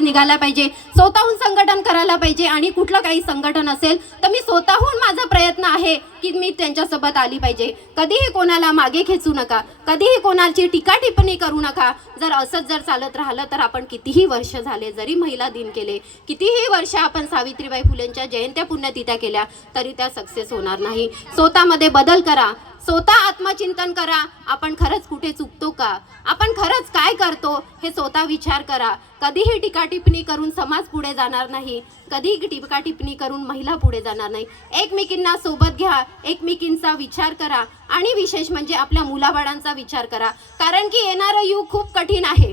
निघाला पाहिजे, स्वतःहून संघटन करायला पाहिजे. आणि कुठलं काही संघटन असेल तर मी स्वतःहून माझा प्रयत्न आहे की मी त्यांच्यासोबत आली पाहिजे. कधीही कोणाला मागे खेचू नका, कधीही कोणाची टीका टिप्पणी करू नका. जर असंच जर चालत राहिलं तर आपण कितीही वर्ष झाले, जरी महिला दिन केले, कितीही वर्ष आपण सावित्रीबाई फुलेंच्या जयंत्या पुण्यतिथ्या केल्या, तरी त्या सक्सेस होणार नाही. स्वतःमध्ये बदल करा, स्वतः आत्मचिंतन करा. आपण खरंच कुठे चुकतो का, आपण खरंच काय करतो हे स्वतः विचार करा. कधीही टीका टिप्पणी करून समाज पुढे जाणार नाही, कधीही टीका टिप्पणी करून महिला पुढे जाणार नाही. एकमेकींना सोबत घ्या, एकमेकींचा विचार करा आणि विशेष म्हणजे आपल्या मुलाबाळांचा विचार करा. कारण की येणारं युग खूप कठीण आहे,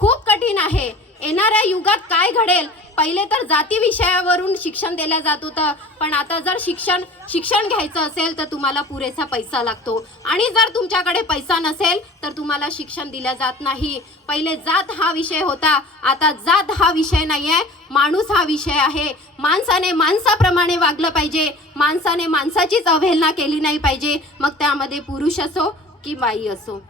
खूप कठीण आहे. येणाऱ्या युगात काय घडेल, पहिले तर जाती विषयावरून शिक्षण दिलं जात होतं, पण आता जर शिक्षण घ्यायचं असेल तर तुम्हाला पुरेसा पैसा लागतो. आणि जर तुमच्याकडे पैसा नसेल तर तुम्हाला शिक्षण दिलं जात नाही. पहिले जात हा विषय होता, आता जात हा विषय नाही आहे, माणूस हा विषय आहे. माणसाने माणसाप्रमाणे वागलं पाहिजे, माणसाने माणसाचीच अवहेलना केली नाही पाहिजे, मग त्यामध्ये पुरुष असो की बाई असो.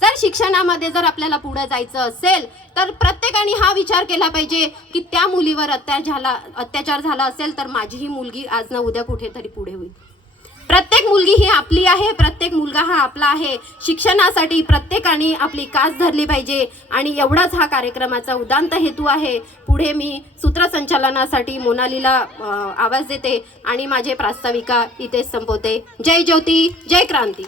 जर शिक्षणामध्ये जर आपल्याला पुढे जायचं असेल तर प्रत्येकाने हा विचार केला पाहिजे की त्या मुलीवर अत्याचार झाला असेल तर माझीही मुलगी आज ना उद्या कुठेतरी पुढे होईल. प्रत्येक मुलगी ही आपली आहे, प्रत्येक मुलगा हा आपला आहे. शिक्षणासाठी प्रत्येकाने आपली कास धरली पाहिजे. आणि एवढाच हा कार्यक्रमाचा उदांत हेतू आहे. पुढे मी सूत्रसंचालनासाठी मोनालीला आवाज देते आणि माझे प्रास्ताविका इथेच संपवते. जय ज्योती, जय क्रांती.